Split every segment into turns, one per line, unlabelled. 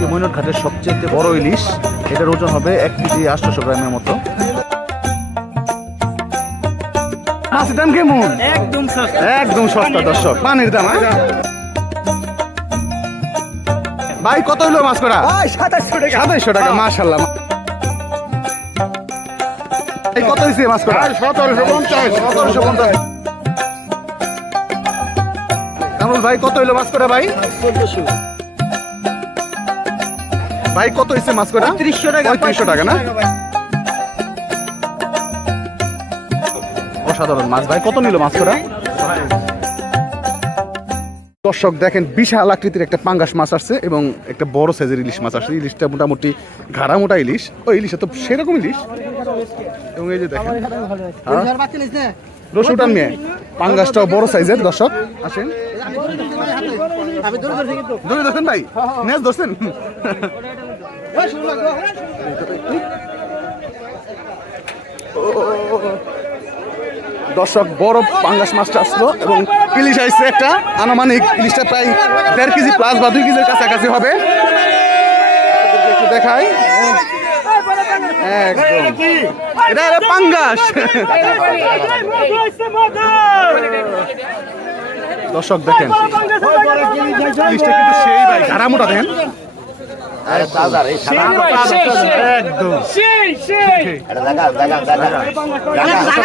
আজকে মৈনট ঘাটের সবচেয়ে বড় ইলিশ। এটার ওজন হবে এক কেজি আটশোশো গ্রামের মতো। মাছের দাম কেমন?
একদম সস্তা।
একদম সস্তা দর্শক পানির দাম? ভাই কত হইল মাছ করা
সাতাশশো টাকা।
সাতাইশশো টাকা মাশাল্লাহ কত হয়েছে মাছ করা সতেরোশো পঞ্চাশ। সতেরোশো পঞ্চাশ। কামরুল ভাই কত হইল মাছ করা ভাই? ভাই কত হয়েছে মাছ করা
পঁয়ত্রিশশো টাকা
পঁয়ত্রিশশো টাকা না? অসাধারণ মাছ ভাই কত নিল মাছ করা দর্শক দেখেন বিশাল আকৃতির একটা পাঙ্গাস মাছ আসছে এবং একটা বড় সাইজের ইলিশ মাছ আসছে। ইলিশটা মোটামুটি ঘাড়া মোটা ইলিশ। ওই ইলিশ তো সেরকম ইলিশ। এবং এই যে দেখেন হ্যাঁ? রসুটান নিয়ে পাঙ্গাসটাও বড় সাইজের দর্শক। আসেন। ধরে ধরছেন ভাই? নেস ধরছেন? দর্শক, বড় পাঙ্গাস মাছটা আসলো এবং ইলিশ আসছে একটা আনুমানিক ইলিশটা প্রায় দেড় কেজি প্লাস বা দুই কেজির কাছাকাছি হবে। দেখাই। এটা পাঙ্গাস। দর্শক, দেখেন। সেই ভাই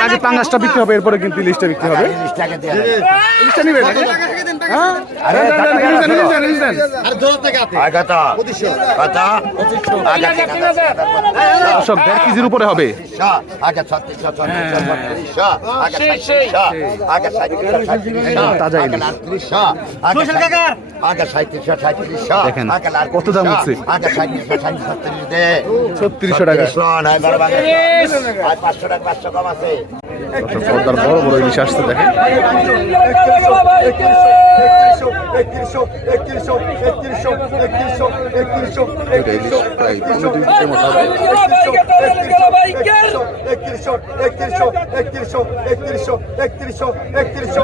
আগে পাঙ্গাসটা বিক্রি হবে এরপরে কিন্তু ইলিশটা বিক্রি হবে ইলিশটা নিবেন ছত্রিশশো আগে ছত্রিশশো ছত্রিশশো ছত্রিশশো আগে সাঁত্রিশশো আগে সাঁত্রিশশো সাঁত্রিশশো আগে আটত্রিশশো আগে সাঁত্রিশশো সাঁত্রিশশো আগে লাল কত দাম হচ্ছে আগে সাঁত্রিশশো সাঁত্রিশশো ছত্রিশ দে ছত্রিশশো টাকা শোন আয় বারো বাংলা
পাঁচশো টাকা পাঁচশো কম আছে
পদ্মার বড় বড় ইলিশ আসতে দেখেন।
একত্রিশশো একত্রিশশো একত্রিশশো একত্রিশশো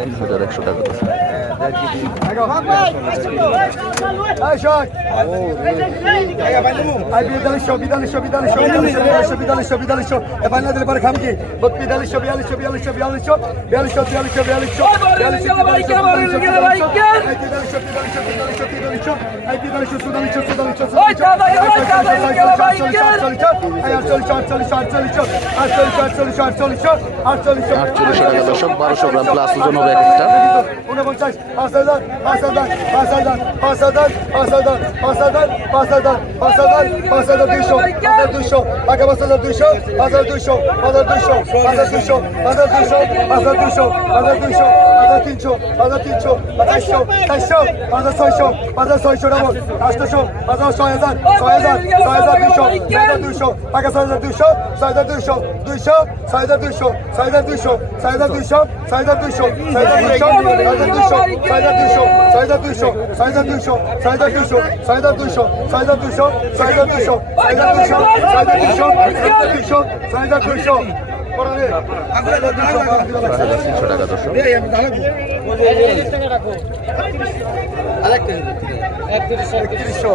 তিন হাজার একশো
টাকা
চল্লিশ চল্লিশ চল্লিশ চল্লিশ আটচল্লিশশো আটচল্লিশশো আটচল্লিশশো আটচল্লিশশো
টাকা দর্শক বারোশো গ্রাম প্লাস ওজন হবে এক একটা
উনপঞ্চাশ পাঁচ হাজার পাঁচ হাজার পাঁচ হাজার পাঁচ হাজার পাঁচ হাজার পাঁচ হাজার পাঁচ হাজার পাঁচ হাজার পাঁচ হাজার দুইশো হাজার দুইশো আগে পাঁচ হাজার দুইশো হাজার দুইশো হাজার দুইশো হাজার দুইশো হাজার দুইশো হাজার দুইশো হাজার দুইশো হাজার তিনশো হাজার তিনশো চারশো চারশো হাজার ছয়শো হাজার ছয়শো ডাবল আটশোশো হাজার ছয় হাজার ছয় হাজার ছয় হাজার দুইশো হাজার দুইশো আগে ছয় হাজার দুইশো ছয় হাজার দুইশো দুইশো ছয় হাজার দুইশো ছয় হাজার দুইশো ছয় হাজার দুইশো ছয় হাজার দুইশো ছয় হাজার দুইশো ছয় হাজার দুইশো ছয় হাজার দুইশো ছয় হাজার দুইশো ছয় হাজার দুইশো ছয় হাজার দুইশো ছয় হাজার দুইশো ছয় হাজার দুইশো ছয় হাজার দুইশো ছয় হাজার দুইশো ছয় হাজার দুইশো ছয় হাজার দুইশো
তিনশো টাকা দর্শক
একত্রিশশো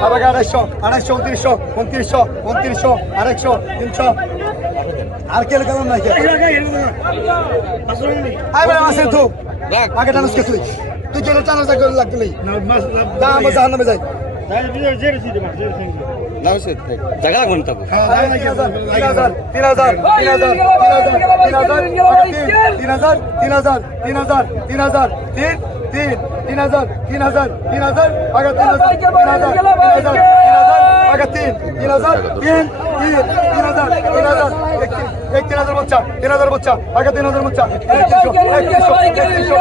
আবার আড়াইশো আড়াইশো উনত্রিশশো উনত্রিশশো উনত্রিশশো আড়াইশো তিনশো আর কে কেমন নাই মাসে তো আগে টানুস কে তুই তুই যেটা টানো যা করে লাগলি না আমার জাহান নামে যাই
জায়গা লাগবে তো
হ্যাঁ, তিন হাজার তিন হাজার তিন হাজার তিন হাজার তিন হাজার তিন হাজার তিন হাজার তিন হাজার তিন তিন তিন হাজার তিন হাজার তিন হাজার আগে তিন হাজার তিন হাজার তিন হাজার তিন হাজার আগে তিন তিন হাজার তিন তিন তিন হাজার তিন হাজার একত্রিশ হাজার বাচ্চা তিন হাজার বাচ্চা আগে তিন হাজার বাচ্চা একত্রিশশো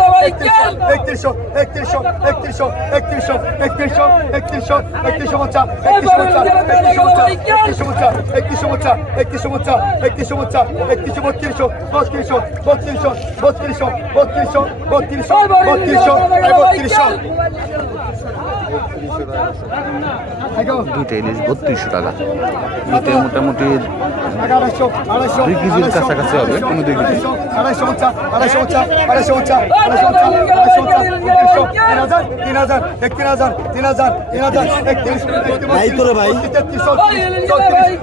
একত্রিশশো একত্রিশশো একত্রিশশো একত্রিশশো একত্রিশশো একত্রিশশো একত্রিশশো বাচ্চা একত্রিশশো বাচ্চা একত্রিশশো বাচ্চা একত্রিশশো বাচ্চা একত্রিশশো বাচ্চা একত্রিশশো বাচ্চা একত্রিশশো বত্রিশশো বত্রিশশো বত্রিশশো বত্রিশশো বত্রিশশো বত্রিশশো বত্রিশশো বত্রিশশো
দুইটা ইলিশ বত্রিশশো টাকা দুইটা মোটামুটি দুই কেজির কাছাকাছি হবে কোনো দুই কেজি
আড়াইশো আড়াইশো আড়াইশো আড়াইশো তিন হাজার তিন হাজার এক তিন হাজার তিন হাজার তিন হাজার একত্রিশ ভাই ভাই তেত্রিশশো চৌত্রিশ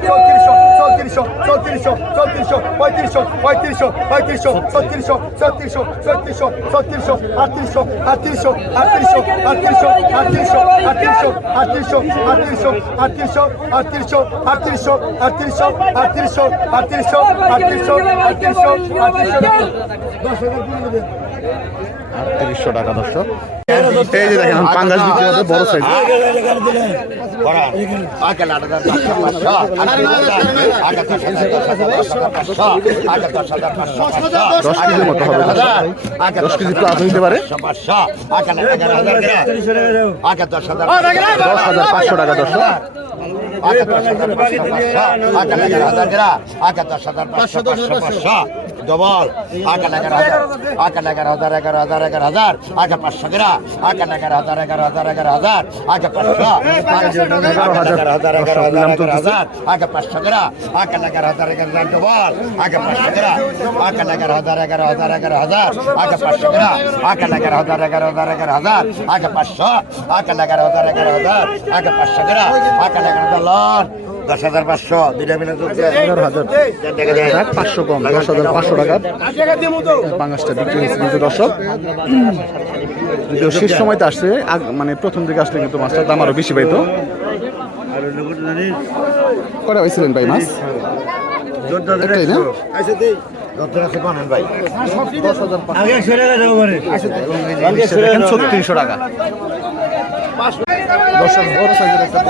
চৌত্রিশশো চৌত্রিশশো চৌত্রিশশো পঁয়ত্রিশশো পঁয়ত্রিশশো পঁয়ত্রিশশো ছত্রিশশো ছত্রিশশো ছত্রিশশো ছত্রিশশো আটত্রিশশো আটত্রিশশো আটত্রিশশো আটত্রিশশো আটত্রিশশো আটত্রিশশো আটত্রিশশো আটত্রিশশো আটত্রিশশো আটত্রিশশো আটত্রিশশো আটত্রিশশো আটত্রিশশো আটত্রিশশো আটত্রিশশো আটত্রিশশো আটত্রিশশো দশ হাজার
আটত্রিশশো টাকা দর্শক এই যে দেখেন পাঙ্গাস বিক্রি হবে বড় সাইজ দশ কেজির মতো হবে দশ কেজি প্লাস হইতে পারে দশ হাজার পাঁচশো টাকা দর্শক
ডবল আকাল এগারো হাজার আকাল এগারো হাজার এগারো হাজার এগারো হাজার আগে পাঁচশো গেরা আকাল এগারো হাজার এগারো হাজার এগারো হাজার আগে পাঁচশো এগারো হাজার এগারো হাজার এগারো হাজার আগে পাঁচশো গেরা আকাল এগারো হাজার এগারো হাজার ডবল আগে পাঁচশো গেরা আকাল এগারো হাজার এগারো হাজার এগারো হাজার আগে পাঁচশো গেরা আকাল এগারো হাজার এগারো হাজার এগারো হাজার আগে পাঁচশো আকাল এগারো হাজার এগারো হাজার আগে পাঁচশো গেরা আকাল এগারো হাজার লন দশ হাজার পাঁচশো দুইটা মিলে
এগারো হাজার। পাঁচশো কম দশ হাজার পাঁচশো টাকা। পাঙ্গাসটা বিক্রি হয়েছে কিন্তু দর্শক? যদিও শেষ সময়তে আসছে আগ- মানে প্রথম দিকে আসলে কিন্তু মাছটার দাম আরও বেশি পাইতো। কটা পাইছিলেন ভাই মাছ? একটাই না? ছত্রিশশো টাকা। দর্শক বড় সাইজের একটা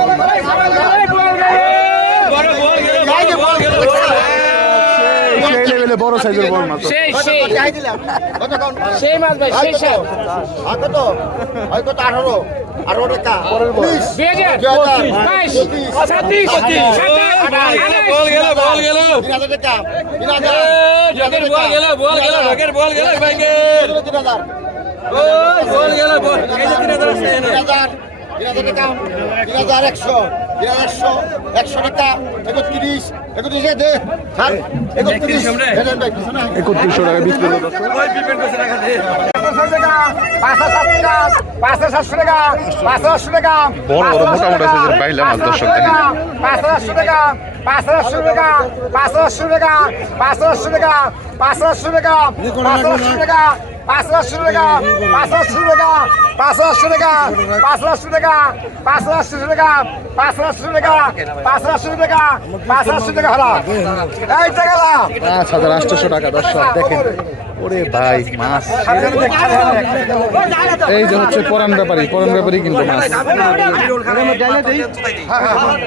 সেই লেভেলে বড় সাইজের বড় মাছ
সেই সেই সেই মাছ ভাই সেই সেই আর
কত আর কত 18 আর ওর
কা পরের বল 20 22 36 37
বল গেল বল গেল
3000 টাকা 3000
জগের বল গেল বল গেল জগের বল গেল
ভাইগের 3000
ও বল গেল
একশো একশো টাকা একত্রিশ একত্রিশ একত্রিশ
একত্রিশশো টাকা বিক্রি বড় বড় মোটা মোটা সাইজের বাইলা মাছ দর্শক দেখেন
পাঁচশো সাতশো টাকা পাঁচশো সাতশো টাকা পাঁচশো সাতশো টাকা পাঁচশো সাতশো টাকা পাঁচশো সাতশো টাকা পাঁচশো সাতশো টাকা পাঁচশো সাতশো টাকা পাঁচশো সাতশো টাকা হলো। এই টাকা
পাঁচ হাজার আটশোশো টাকা দর্শক দেখেন। ওরে ভাই মাছ। এই যে হচ্ছে পরান ব্যাপারী পরান ব্যাপারী কিন্তু মাছ।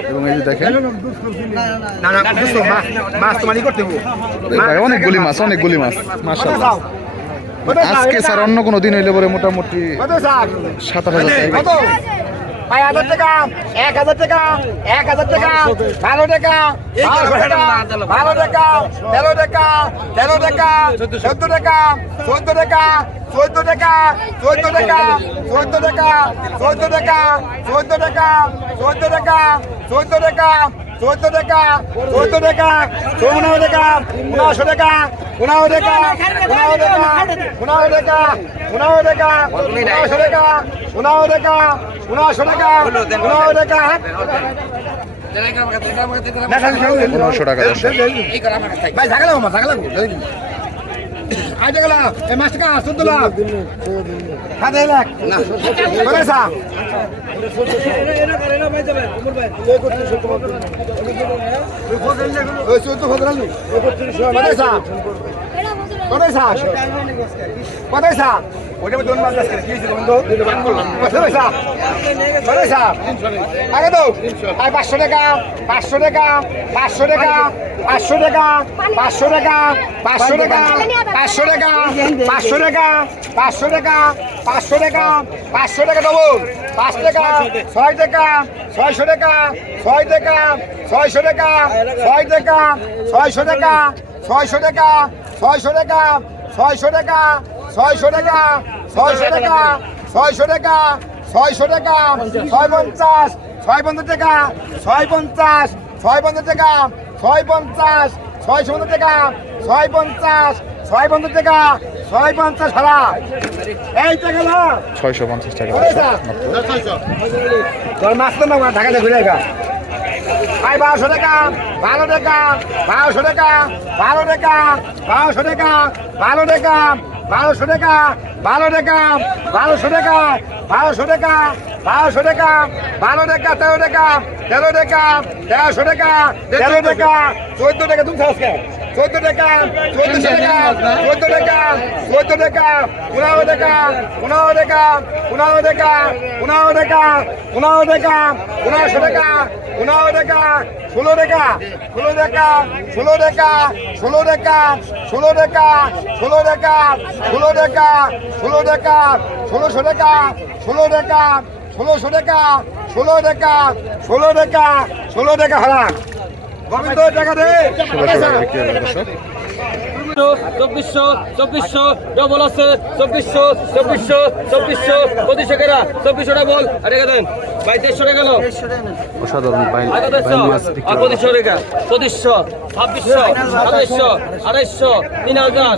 এবং এই যে দেখেন অনেকগুলি মাছ অনেকগুলি মাছ। মাশাআল্লাহ। আজকে স্যার অন্য কোনো দিন হইলে পরে মোটামুটি সাত আট হাজার
কত পাঁচ হাজার টাকা এক হাজার টাকা এক হাজার টাকা ভালো টাকা ভালো টাকা ভালো টাকা তেরো টাকা তেরো টাকা চোদ্দ টাকা চোদ্দ টাকা চোদ্দ টাকা চোদ্দ টাকা চোদ্দ টাকা চোদ্দ টাকা চোদ্দ টাকা চোদ্দ টাকা চোদ্দ টাকা চোদ্দ টাকা চোদ্দ টাকা চৌনাও টাকা উনশো টাকা উনাও টাকা উনাও টাকা উনাও টাকা উনাও টাকা উনশো টাকা উনাও টাকা উনশো টাকা উনাও টাকা
উনশো টাকা
ভাই ঝাগা লাগো মা ঝাগা লাগো আট লাখ এ মাস টাকা চোদ্দ লাখ সাতাই লাখ করেছা চোদ্দ ফজরাল করেছা
কোথায় শাক কোথায় ওইটা আমি দোন মাছ আজকে কি হয়েছে বন্ধু কোথায় শাক কোথায় শাক আগে তো আর পাঁচশো টাকা পাঁচশো টাকা পাঁচশো টাকা পাঁচশো টাকা পাঁচশো টাকা পাঁচশো টাকা পাঁচশো টাকা পাঁচশো টাকা পাঁচশো টাকা পাঁচশো টাকা পাঁচশো টাকা দেবো পাঁচ টাকা ছয় টাকা ছয়শো টাকা ছয় টাকা ছয়শো টাকা ছয় টাকা ছয়শো টাকা ছয়শো টাকা ছয়শো টাকা ছয়শো টাকা ছয়শো টাকা ছয়শো টাকা ছয়শো টাকা ছয়শো টাকা ছয় পঞ্চাশ ছয় পঞ্চাশ টাকা ছয় পঞ্চাশ ছয় পঞ্চাশ টাকা ছয় পঞ্চাশ ছয়শো পঞ্চাশ টাকা ছয় পঞ্চাশ ছয় পঞ্চাশ টাকা ছয় পঞ্চাশ হারা এই টাকা না
ছয়শো পঞ্চাশ টাকা।
মাছ তো না ঢাকাতে ঘুরে গা। আই বারোশো টাকা ভালো টাকা, বারোশো টাকা ভালো টাকা, বারোশো টাকা ভালো টাকা, বারোশো টাকা বারো টাকা, বারোশো টাকা বারোশো টাকা বারোশো টাকা, বারো টাকা, তেরো টাকা তেরো টাকা, তেরোশো টাকা, তেরো টাকা, চোদ্দ টাকা তুমি আজকে। চোদ্দ টাকা, চোদ্দশো টাকা, চোদ্দ টাকা চোদ্দ টাকা, পনেরো টাকা পনেরো টাকা ষোলো টাকা ষোলো টাকা ষোলো টাকা ষোলো টাকা ষোলো টাকা ষোলো টাকা, ষোলো ষোলো টাকা ষোলোশো টাকা ষোলো টাকা ষোলোশো টাকা ষোলো টাকা ষোলো টাকা ষোলো টাকা হারা টাকা দে
চব্বিশশো চব্বিশশো ডবল আছে। চব্বিশশো চব্বিশশো চব্বিশশো। পঁচিশশো কেনা চব্বিশশো ডবল টাকা দেন ভাই দেড়শো টাকা গেল
অসাধারণ
পঁচিশশো টাকা। পঁচিশশো ছাব্বিশশো সাতাইশশো আড়াইশো তিন হাজার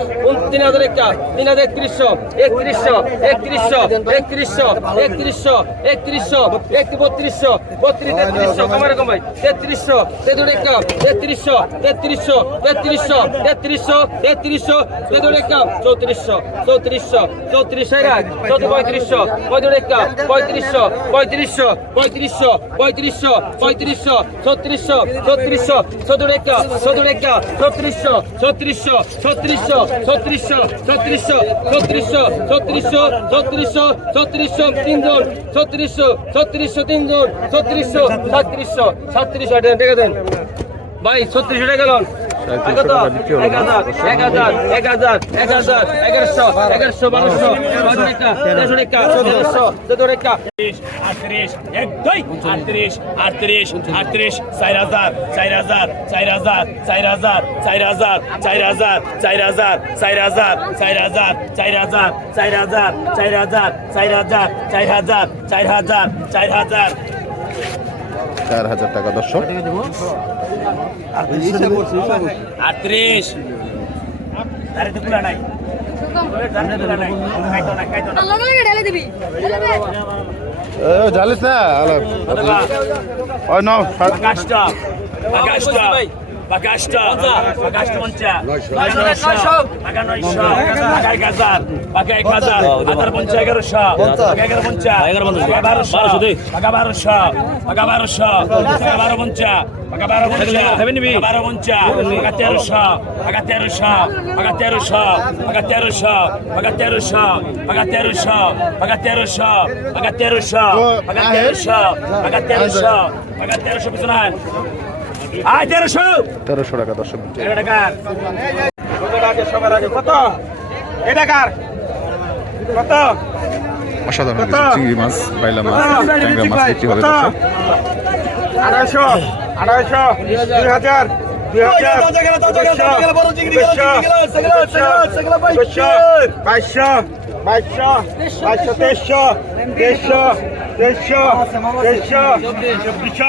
তিন হাজার একটা তিন হাজার একত্রিশশো একত্রিশশো একত্রিশশো একত্রিশশো একত্রিশশো একত্রিশশো একটি বত্রিশশো বত্রিশ তেত্রিশশো কমার কমাই তেত্রিশশো তেতুর একটা তেত্রিশশো তেত্রিশশো তেত্রিশশো তেত্রিশশো তেত্রিশশো তেতুর একটা চৌত্রিশশো চৌত্রিশশো, চৌত্রিশ হাজার চৌত্রিশ, পঁয়ত্রিশশো, পঁয়ত্রিশ একটা পঁয়ত্রিশশো পঁয়ত্রিশশো পঁয়ত্রিশশো পঁয়ত্রিশশো পঁয়ত্রিশশো, ছত্রিশশো ছত্রিশশো চতুর একটা চতুর একটা ছত্রিশশো ছত্রিশশো ছত্রিশশো ছত্রিশশো ছত্রিশশো ছত্রিশশো ছত্রিশশো ছত্রিশশো ছত্রিশশো তিনজন, ছত্রিশশো ছত্রিশশো তিনজন, ছত্রিশশো, সাতত্রিশশো সাতত্রিশশো টাকা দেন ভাই, ছত্রিশশো টাকা গেল
আটত্রিশ এক দুই আটত্রিশ আটত্রিশ আটত্রিশ চার হাজার চার হাজার চার হাজার চার হাজার চার হাজার চার হাজার চার হাজার চার হাজার চার হাজার চার হাজার চার হাজার চার হাজার চার হাজার চার হাজার চার হাজার চার হাজার
চার হাজার
চার হাজার টাকা দর্শক।
জালিস না।
Bagasta. Bagasta manca. Baga নয়শো। বাগা এক হাজার। বাগা এক হাজার। হাজার পঞ্চা এগারোশো। বাগা এগারো পঞ্চা। বাগা বারোশো। বাগা বারোশো। বাগা বারোশো। বাগা বারো পঞ্চা। বাগা বারো পঞ্চা। বারো পঞ্চা। বাগা তেরোশো। বাগা তেরোশো। বাগা তেরোশো। বাগা তেরোশো। বাগা তেরোশো। বাগা তেরোশো। বাগা তেরোশো। বাগা তেরোশো। বাগা তেরোশো। বাগা তেরোশো। বাগা তেরোশো পিছনে তেরোশো।
তেরোশো টাকা দর্শক
কত? এটা কার? কত?
অসাধারণ চিংড়ি মাছ বাইলা মাছ ট্যাংরা মাছ বিক্রি হবে
আড়াইশো আড়াইশো দুই হাজার বাইশশো বাইশশো বাইশশো তেইশশো তেইশশো তেইশশো তেইশশো চব্বিশশো চব্বিশ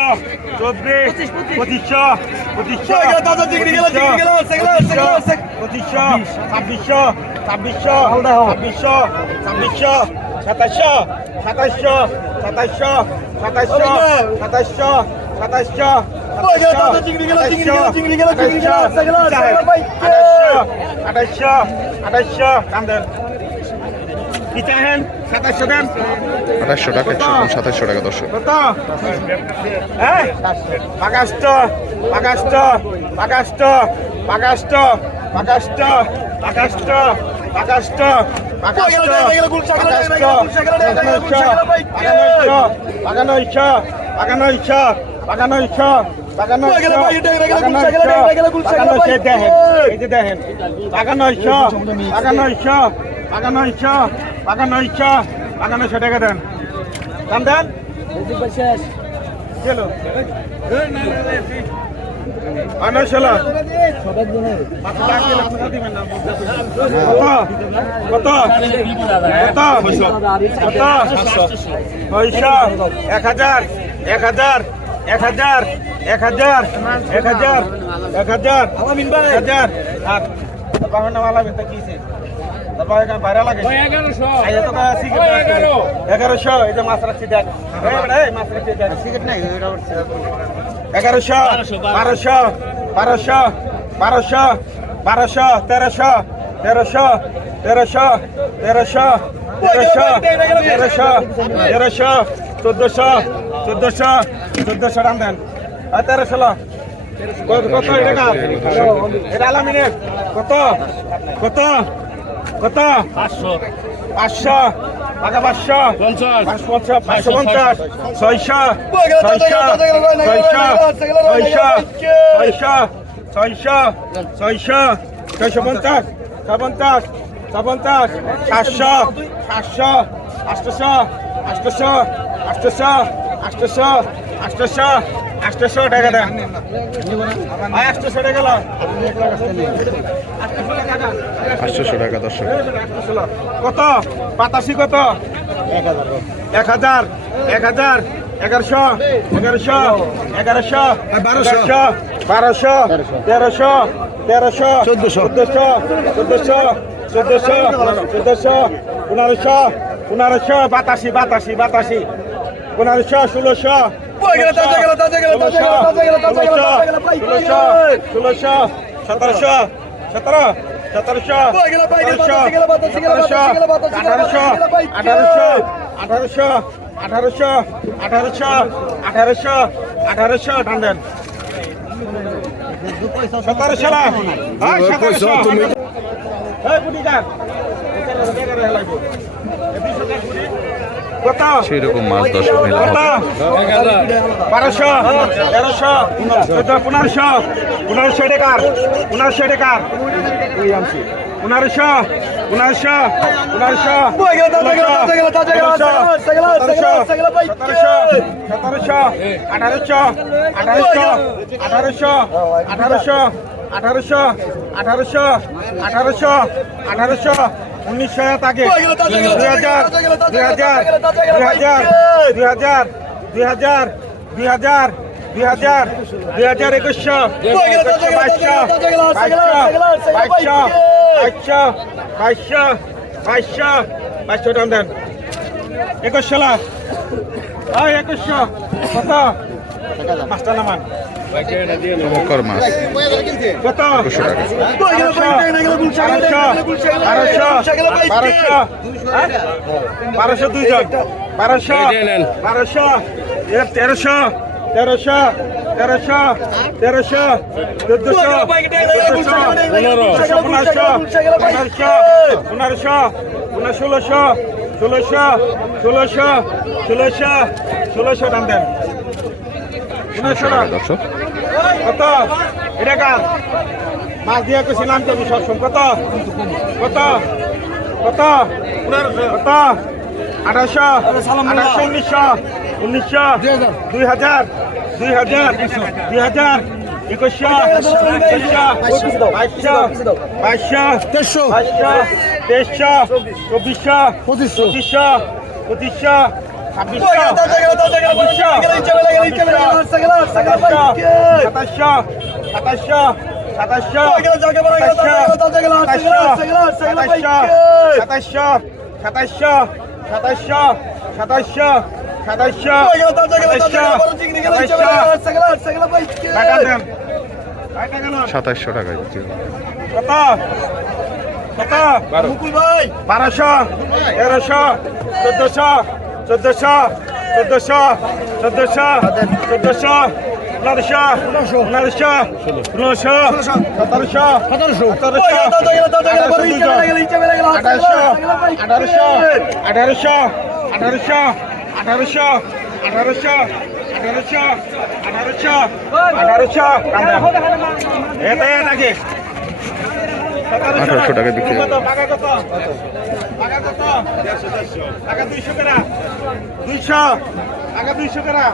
পঁচিশশো পঁচিশশো পঁচিশশো ছাব্বিশশো ছাব্বিশশো ছাব্বিশশো ছাব্বিশশো সাতাশশো সাতাশশো সাতাশশো সাতাশশো সাতাশশো সাতাশশো আঠাশশো আঠাশশো কান দেন
আঠাশশো টাকা একশো গ্রাম সাতাশশো টাকা
দশ হ্যাঁ? পাকাষ্ট পাকাষ্ট পাকাষ্ট পাকাষ্ট পাকাষ্ট পাকাষ্ট পাকাষ্ট পাকানো ইচ্ছা পাকানো ইচ্ছা পাকানো ইচ্ছা পাকানো দেখেন দেখেন পাকানো ইচ্ছা পাকানো ইচ্ছা বাগানো ইচ্ছা বাগানো ইচ্ছা, বাগানো ছয় টাকা দেন। দাম দেন? চলো এক হাজার এক হাজার এক হাজার এক হাজার এক হাজার এক হাজার হাজার বাংলা কি এগারোশো। এই যে মাছ রাখছি। দেখ। এই বেটা, এই মাছ রাখছি দেখ। সিগারেট নাই এগারোশো বারোশো বারোশো। বারোশো বারোশো তেরোশো তেরোশো তেরোশো তেরোশো তেরোশো তেরোশো তেরোশো চোদ্দশো চোদ্দশো চোদ্দশো রান দেন। তেরোশো কত এটা কত? কত? কত? পাঁচশো। পাঁচশো। টাকা পাঁচশো। পঞ্চাশ। পাঁচশো পাঁচশো পঞ্চাশ ছয়শো ছয়শো ছয়শো ছয়শো ছয়শো ছয়শো ছয়শো পঞ্চাশ পঞ্চাশ পঞ্চাশ সাতশো সাতশো আটশোশো আটশোশো আটশোশো আটশোশো আটশোশো আটশোশো টাকা দেন। আয় আটশোশো টাকা
আটশোশো টাকা দর্শক।
কত? পাতাশি কত? এক হাজার। এক হাজার। এগারোশো। এগারোশো। এগারোশো। বারোশো। বারোশো। তেরোশো। তেরোশো। চোদ্দশো। চোদ্দশো। চোদ্দশো। চোদ্দশো। চোদ্দশো। পনেরোশো। পনেরোশো। বাতাশি বাতাশি বাতাশি পনেরোশো ষোলোশো। ষোলোশো সতেরোশো সতেরো সতেরোশো সতেরোশো আঠারোশো আঠারোশো আঠারোশো আঠারোশো আঠারোশো আঠারোশো আঠারোশো টান সতেরোশো না হ্যাঁ সতেরোশো
সেই রকম মাছ দর্শক নিলাম
বারোশো তেরোশো পনেরোশো পনেরোশো টাকার পনেরোশো টাকার। পনেরোশো পনেরোশো পনেরোশো সতেরোশো আঠারোশো আঠারোশো আঠারোশো আঠারোশো আঠারোশো আঠারোশো আঠারোশো আঠারোশো উনিশশো তাকে দুই হাজার দুই হাজার দুই হাজার দুই হাজার দুই হাজার দুই হাজার দুই হাজার দুই হাজার একুশশো বাইশশো বাইশশো বাইশশো বাইশশো বাইশশো বাইশশো টান দেন একুশশো লাখ একুশশো কত
মকর মাছ একুশশো টাকা
বারোশো দুইজন বারোশো বারোশো তেরোশো তেরোশো তেরোশো তেরোশো চোদ্দশো চোদ্দশো পনেরোশো পনেরোশো পনেরোশো পনেরো ষোলোশো ষোলোশো ষোলোশো ষোলোশো ষোলোশো দাম দেন পনেরোশো টাকা
দর্শক।
কত? এটা কার? মাছ দিয়ে কইছিলাম তো আমি সবসময় কত? কত? কত? কত? আঠারোশো? আঠারোশো উনিশশো। উনিশশো। দুই হাজার। দুই হাজার। দুই হাজার। একুশশো। বাইশশো। বাইশশো। বাইশশো। তেইশশো। চব্বিশশো। পঁচিশশো। পঁচিশশো। পঁচিশশো। সাতাশশো টাকা দিচ্ছে বারোশো তেরোশো চোদ্দশো চোদ্দশো চোদ্দশো চোদ্দশো চোদ্দশো পনেরোশো পনেরোশো ষোলোশো সতেরোশো সতেরোশো সতেরোশো আঠারোশো আঠারোশো আঠারোশো আঠারোশো আঠারোশো আঠারোশো আঠারোশো আঠারোশো আঠারোশো এটা নাকি
আঠারোশো টাকা বিক্রি
দুইশো টাকা দুইশো টাকা